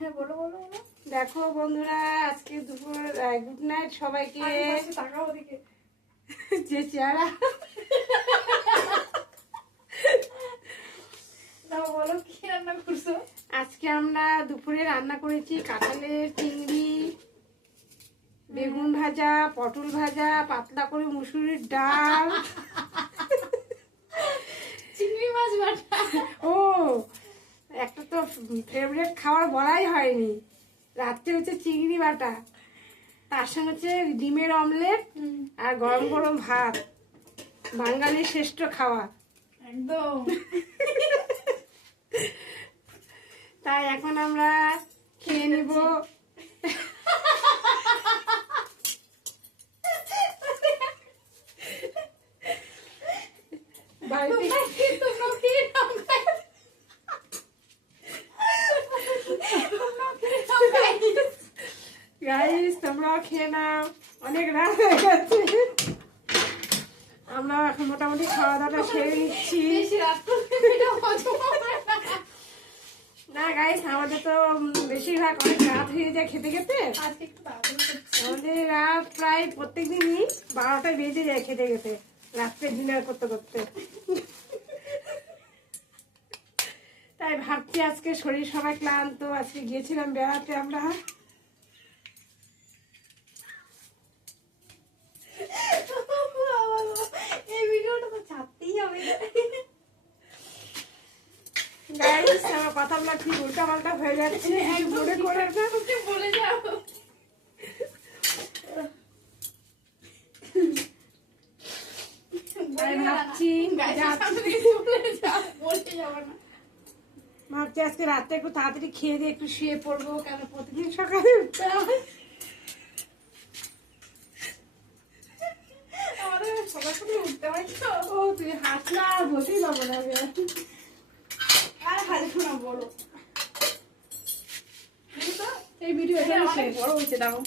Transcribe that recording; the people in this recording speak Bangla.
হ্যাঁ বলো বলো বলো। দেখো বন্ধুরা, আজকে দুপুর গুড নাইট সবাইকে। তাকাও ওদিকে। যে চেহারা, বলো কি রান্না করছো? আজকে আমরা দুপুরে রান্না করেছি কাঁঠালের চিংড়ি, বেগুন ভাজা, পটল ভাজা, পাতলা করে মুসুরির ডাল। চিংড়ি মাছ বাটা। ও একটা তো ফেভারিট খাবার বলাই হয়নি, রাত্রে হচ্ছে চিংড়ি বাটা, তার সঙ্গে হচ্ছে ডিমের অমলেট আর গরম গরম ভাত, বাঙালির শ্রেষ্ঠ খাওয়া একদম। তাই এখন আমরা খেয়ে নিব। গাইস তোমরাও খেয়ে নাও, অনেক রাত হয়ে গেছে। আমরা এখন মোটামুটি খাওয়া দাওয়া সেরে নিচ্ছি। না গাইস, আমাদের তো বেশিরভাগ অনেক রাত হয়ে যায় খেতে খেতে। আমাদের রাত প্রায় প্রত্যেকদিনই 12টা বেজে যায় খেতে খেতে, রাত্রে ডিনার করতে করতে। তাই ভাবছি আজকে শরীর সবাই ক্লান্ত, আজকে গিয়েছিলাম বেড়াতে আমরা। এই ভিডিওটা তো ছাড়তেই হবে। গাইস আমার কথাগুলো ঠিক উল্টা পাল্টা হয়ে যাচ্ছে, মনে করে না। বলে যাও। ভাবছি ভাবছি আজকে রাতে একটু তাড়াতাড়ি খেয়ে দিয়ে একটু শুয়ে পড়বো, কেন প্রতিদিন সকালে উঠতে হয়। আমাদের সকাল সকাল উঠতে হয় তো। ও তুই হাসলা আর বলতেই পারবো না আমি। আর হালে শোনা বলো। এই ভিডিও অনেক বড় হয়েছে, দেখো।